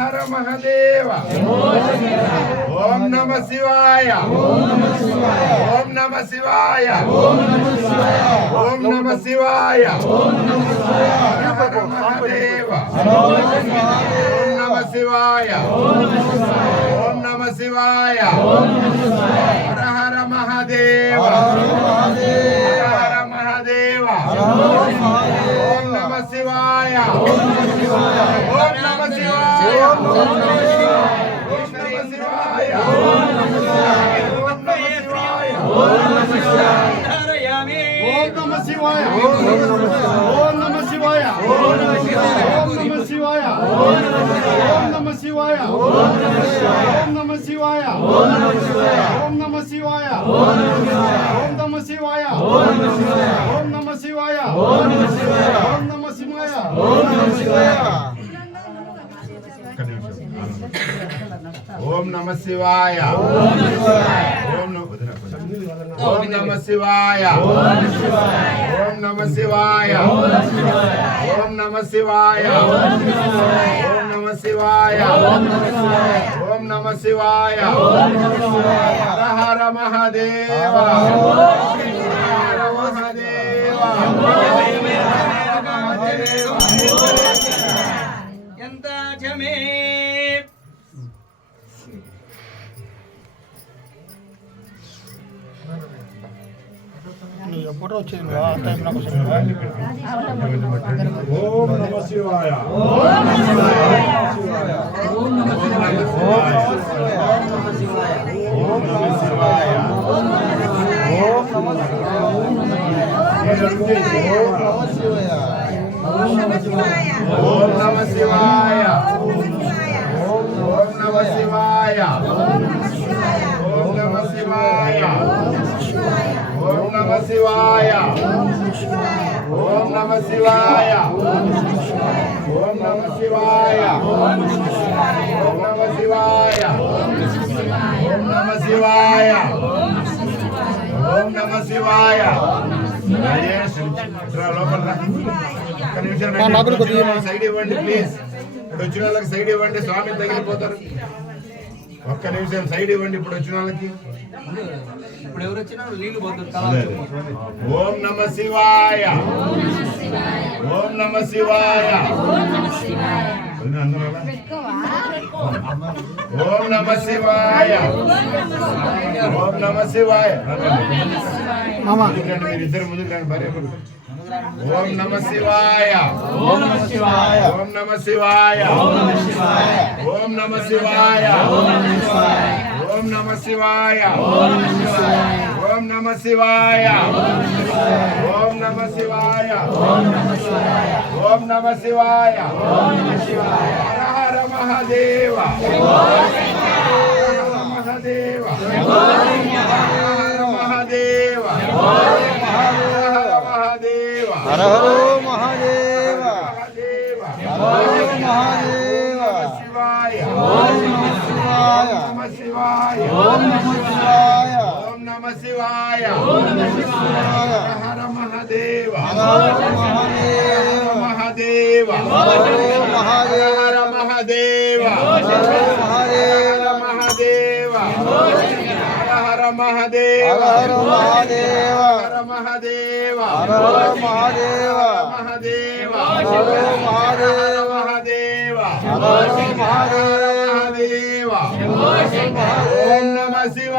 హర మహదేవ ఓం నమ శివాయ ఓం నమ శివాయ ఓం నమ శివాయ హర మహదేవ ఓం నమ శివాయ ఓం నమ శివాయ హర హర మహదేవ హర మహదేవ ఓం నమ శివాయ ఓం నమ శివాయ ఓం నమ శివాయ ఓం నమ శివాయ ఓం నమ శివాయ ఓం నమ శివాయ ఓం నమ శివాయ ఓం నమ శివాయ ఓం నమ శివాయ ఓం నమ శివాయ ఓం నమ శివాయ ఓం నమ శివాయ ఓం నమ శివాయ ఓం నమ శివాయ ఓం నమ శివాయ ఓం నమ శివాయ ఓం నమ శివాయ ఓం నమ శివాయ ఓం నమ శివాయ హర హర మహదేవ హర మహదేవ ఎంత జమే ఫోటో వచ్చింది టైం నాకు ఓం నమ శివాయ ఓం నమ శివాయ ఓం నమ శివాయ ఓం నమ శివాయ ఓం నమ శివాయ ఓం నమ శివాయ ఓం నమ శివాయ ఓం నమ శివాయ ఓం నమ శివాయ ఓం నమ శివాయ ఓం నమ శివాయ ఓం నమ శివాయ ఓం నమ శివాయ ఓం నమ శివాయ సైడ్ ఇవ్వండి ప్లీజ్. ఇప్పుడు వచ్చిన వాళ్ళకి సైడ్ ఇవ్వండి, స్వామి తగిలిపోతారు. ఒక్క నిమిషం సైడ్ ఇవ్వండి ఇప్పుడు వచ్చిన వాళ్ళకి. ఇప్పుడు ఎవరు వచ్చినా నీళ్లు పోతుంది. ఓం నమ శివాయ ఓం నమ శివాయ ఓం నమ శివాయ ఓం నమ శివాయ మీరిద్దరు ముందుకు రండి భార్య. ఓం నమ శివాయ ఓం నమ శివాయ ఓం నమ శివాయ ఓం నమ శివాయ ఓం నమ శివాయ ఓం నమ శివాయ ఓం నమ శివాయ ఓం నమ శివాయ ఓం నమ శివాయ ఓం నమ శివాయ ఓం నమ శివాయ ఓం నమ శివాయ ఓం నమ శివాయ హర హర మహదేవ హర మహదేవ హర మహదేవ హర మహదేవ హర హర మహాదేవ హర హర మహాదేవ శివాయ ఓం నమ శివాయ నమ శివాయ ఓం నమ శివాయ ఓం నమ శివాయ ఓం నమ శివాయ హర మహదేవ హర హర మహాదేవ మహదేవ హర హర మహాదేవ హర మహదేవ హర హర మహాదేవ మహదేవ హర హర మహదేవ హర హర మహాదేవ హర మహదేవ హర హర మహాదేవ మహదేవ హర హర మహాదేవ మహదేవ హర హర మహాదేవ మహదేవ ఓం నమ శివాయ.